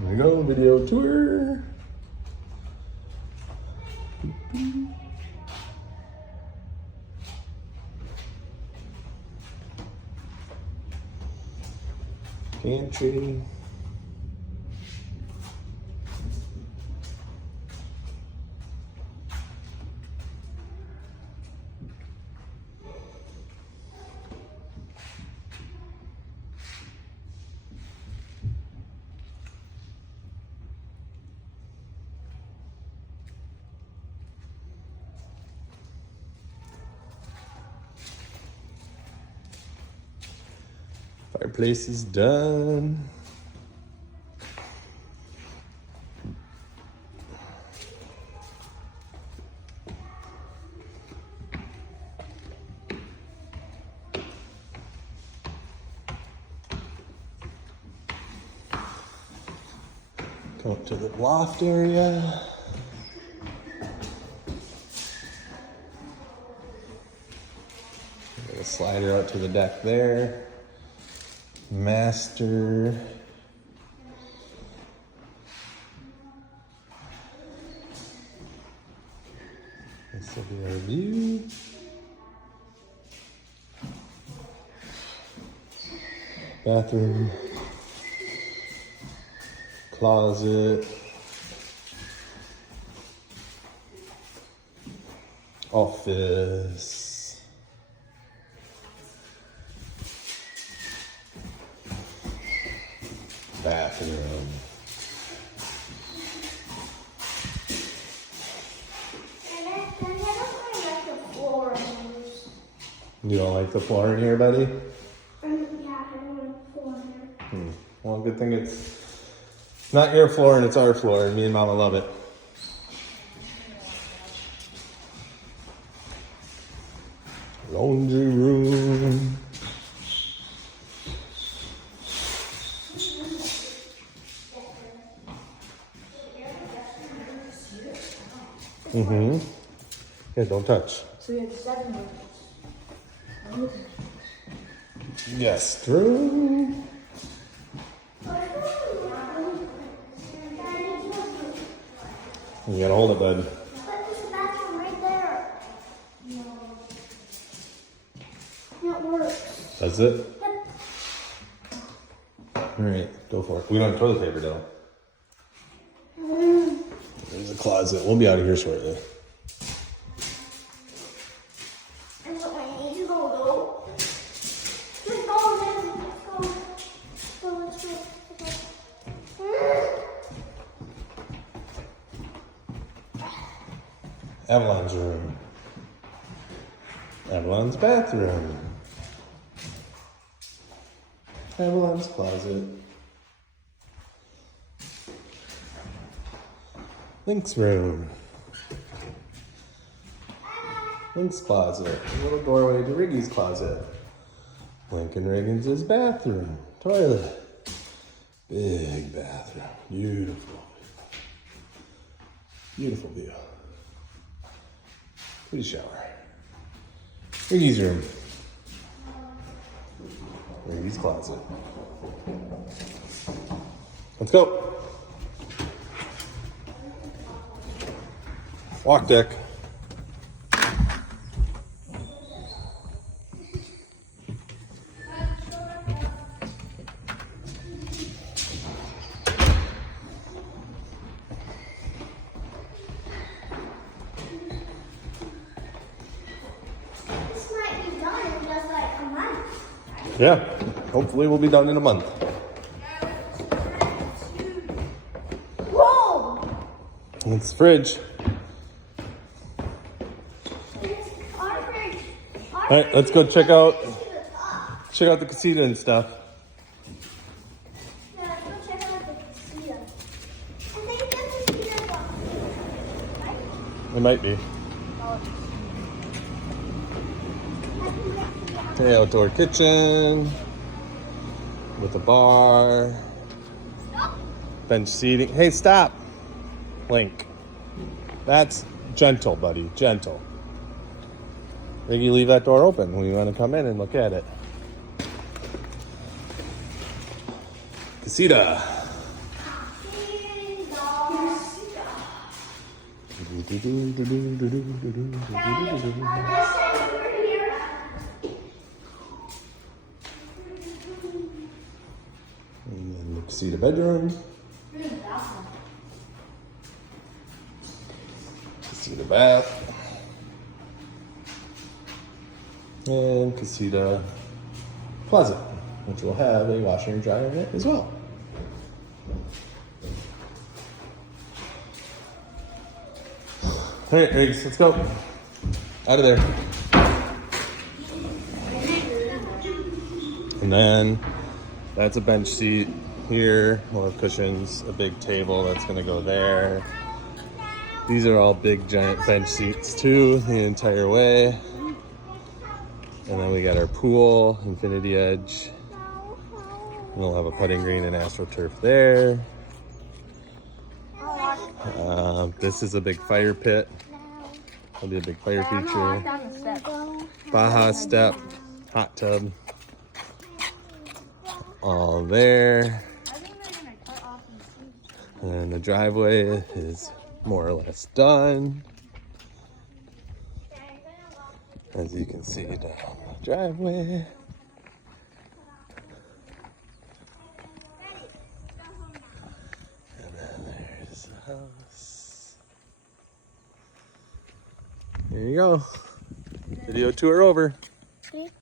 Here we go, video tour. Pantry. Fireplace is done. Come up to the loft area. Got a slider out to the deck there. Master. This will be our view. Bathroom. Closet. Office. Bathroom. You don't like the floor in here, buddy? Yeah, I don't like the floor in here. Well, good thing it's not your floor and it's our floor, and me and Mama love it. Laundry room. Yeah, don't touch. So we have 7 rooms. Yes, through. You gotta hold it, bud. But there's a bathroom right there. No. It works. That's it? Yep. Alright, go for it. We don't have toilet paper, though. There's a closet. We'll be out of here shortly. And so I need to go, though. Let's go, then. Let's go. Let's go. Avalon's room. Avalon's bathroom. Avalon's closet. Link's room. Link's closet. A little doorway to Riggy's closet. Lincoln Riggins' bathroom. Toilet. Big bathroom. Beautiful. Beautiful view. Pretty shower. Riggy's room. Riggy's closet. Let's go. Walk deck. This might be done in just like a month. Yeah, hopefully we'll be done in a month. Whoa! It's the fridge. Our fridge. All right, let's go check out the casita and stuff. Yeah, let's go check out the casita. I think that's the casita box. Right? It might be. The outdoor kitchen with a bar, bench seating. Hey, stop, Link. That's gentle, buddy, gentle. Riggy, leave that door open. We want to come in and look at it. Casita. over here. And then you can see the bedroom. See the bath. And you can see the closet, which will have a washer and dryer in it as well. All right, Riggs, let's go. Out of there. And then that's a bench seat here. We'll have cushions, a big table that's gonna go there. These are all big giant bench seats too, the entire way. And then we got our pool, Infinity Edge. And we'll have a putting green and AstroTurf there. This is a big fire pit. There'll be a big fire feature. Baja step, hot tub. All there. And the driveway is more or less done. As you can see down the driveway. And then there's the house. There you go. Video tour over.